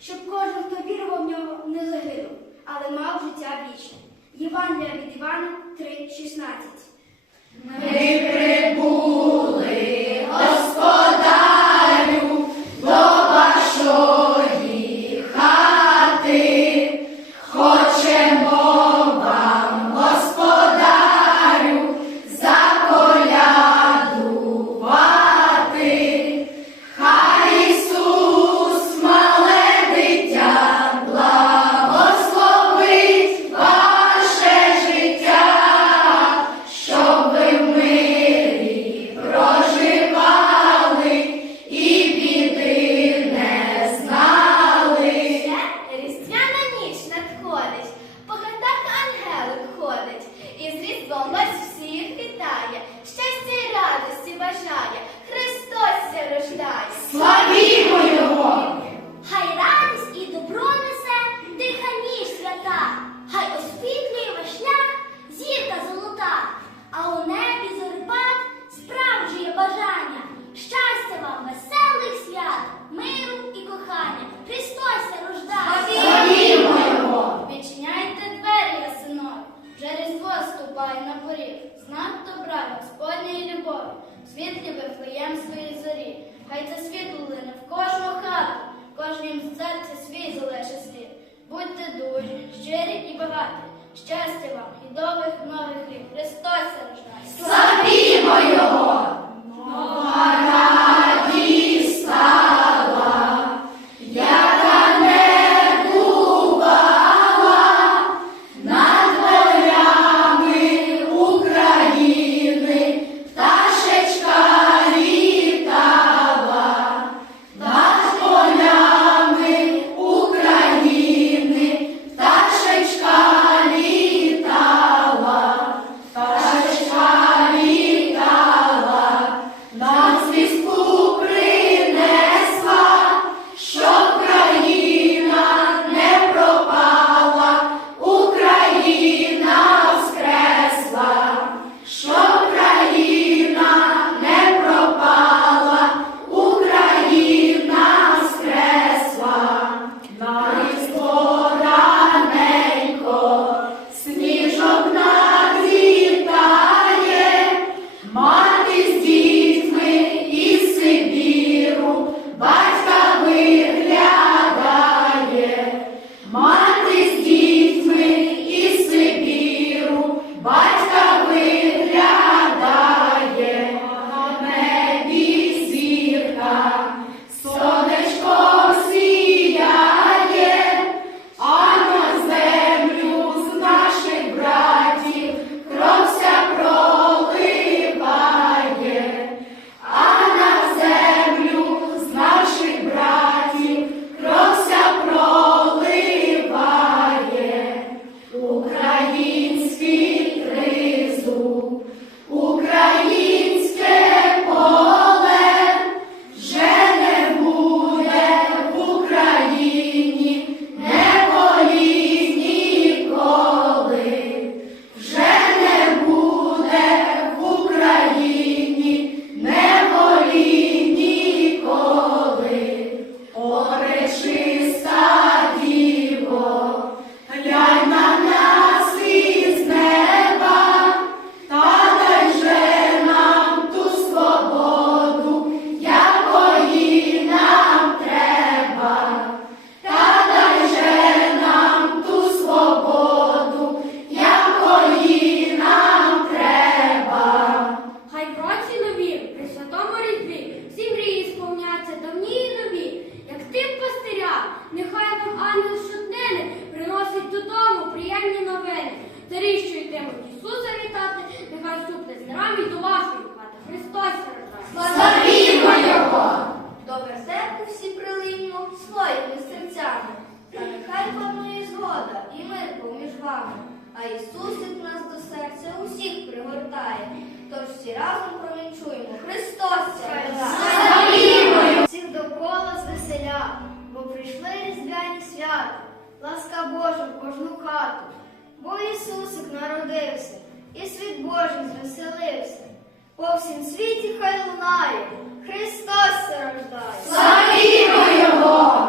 щоб кожен, хто вірував в нього, не загинув, але мав життя вічне. Євангелія від Івана 3,16. Ми прибули. щирий і багатий. Щастя вам і добрих нових літ. Христос рождає. Славімо його! по всім світі хай лунає, Христос рождає. Славімо Його!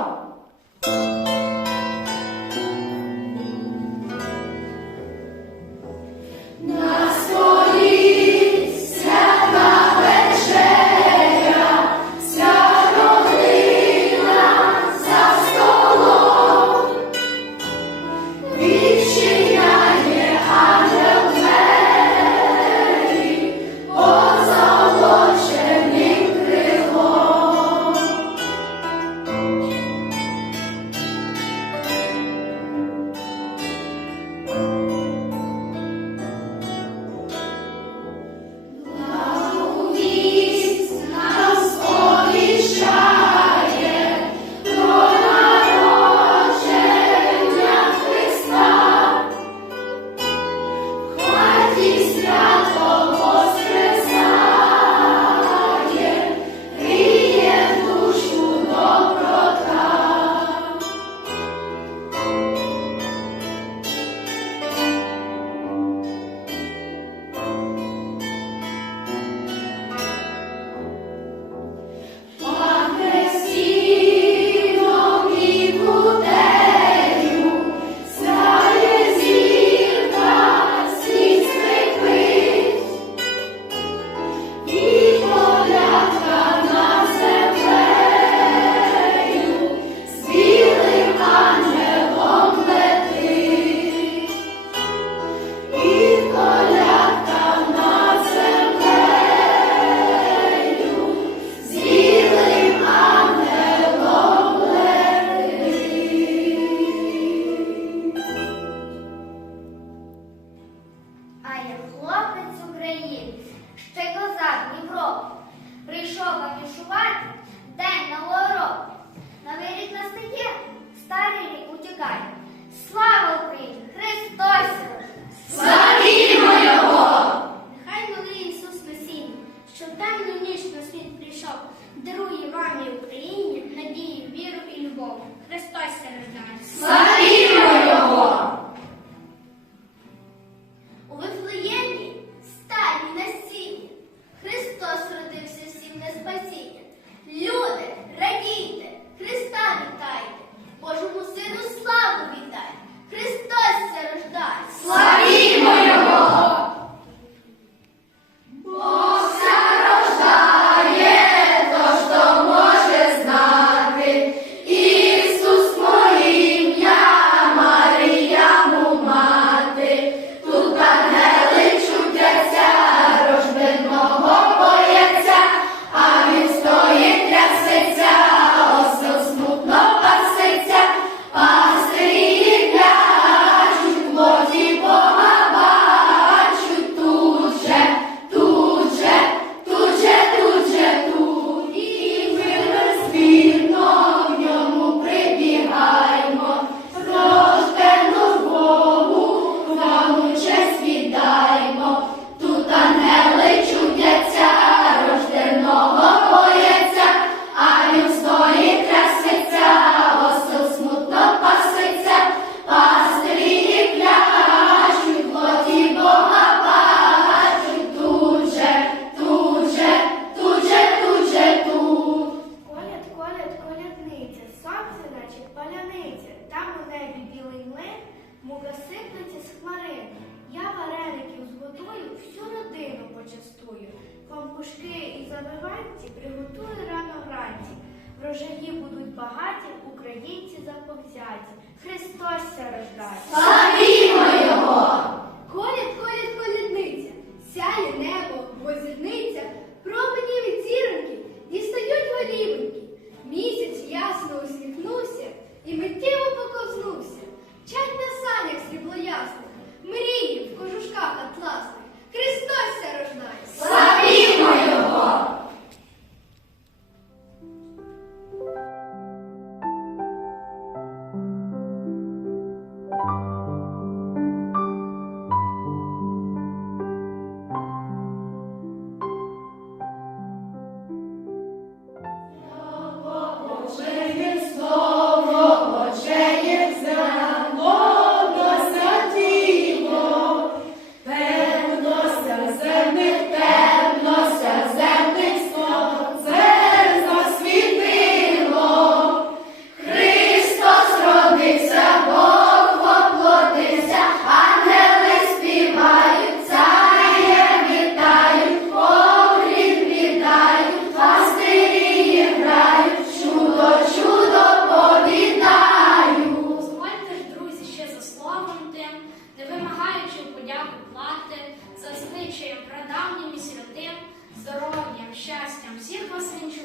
завиванці приготуй рано вранці. Врожаї будуть багаті, українці заповзяті. Христос ся рождається. Славімо Його!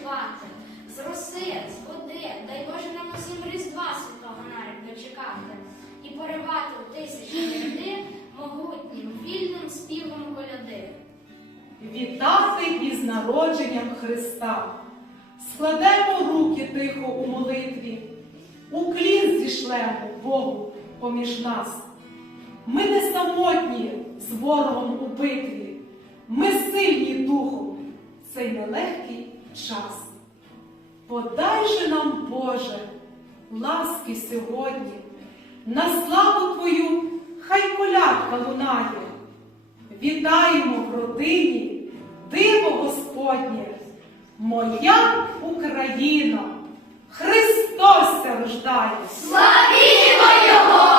святкувати. З роси, з води, дай Боже нам усім різдва святого навіть чекати і поривати у тисячі ряди могутнім, вільним співом коляди. Вітати із народженням Христа, складемо руки тихо у молитві, у клін зішлемо Богу поміж нас. Ми не самотні з ворогом у битві, ми сильні духом, цей нелегкий час. Подай же нам, Боже, ласки сьогодні, на славу Твою хай колядка лунає. Вітаємо в родині, диво Господнє, моя Україна, Христос рождає. Славімо Його!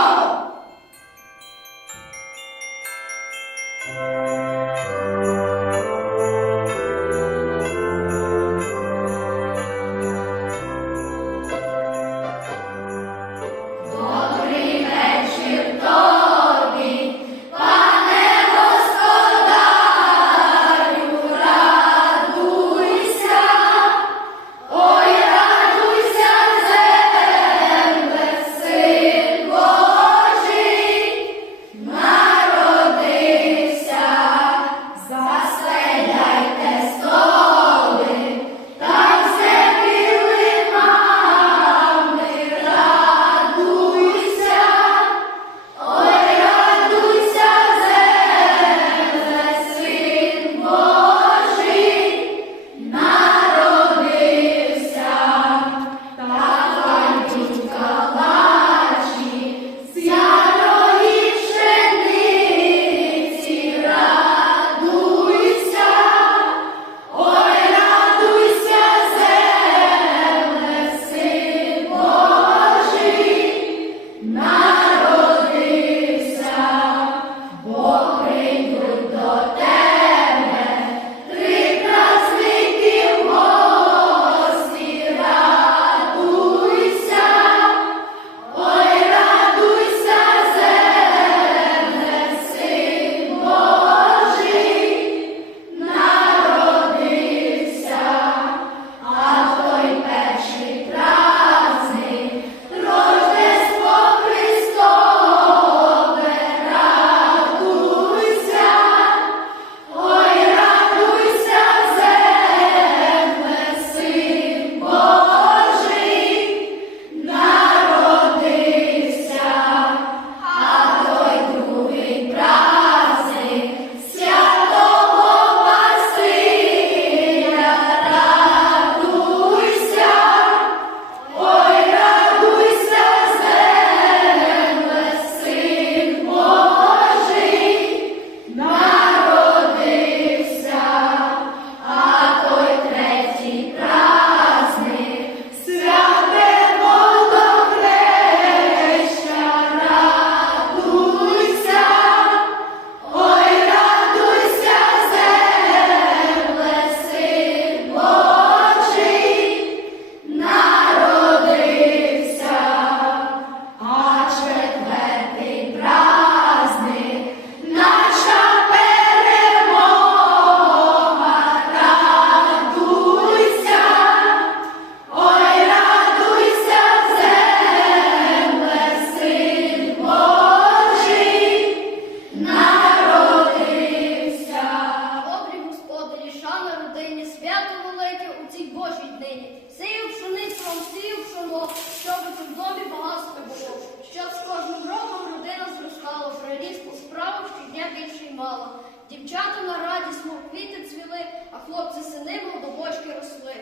Дівчата на радість, мов квіти цвіли, а хлопці сини, до бочки росли.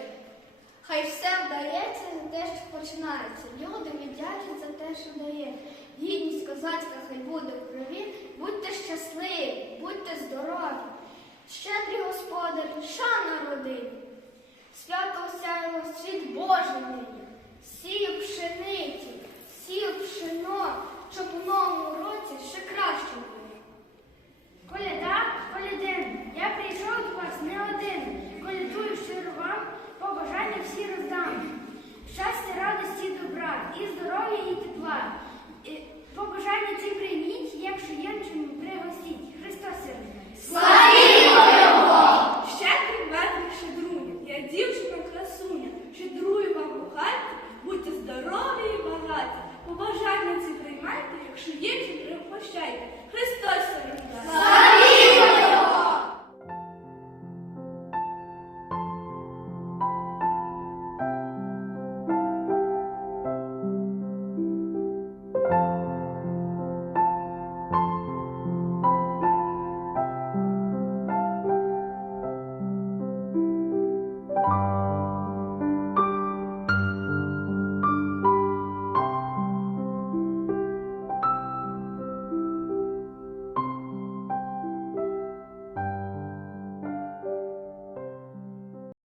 Хай все вдається за те, що починається. Люди віддячать за те, що дає. Гідність козацька, хай буде в крові. Будьте щасливі, будьте здорові. Щедрі господар, шана родині. Свято осяяло світ Божий нині. Сію пшениці, сію пшено, щоб у новому році ще краще. Коли так, коли день. Я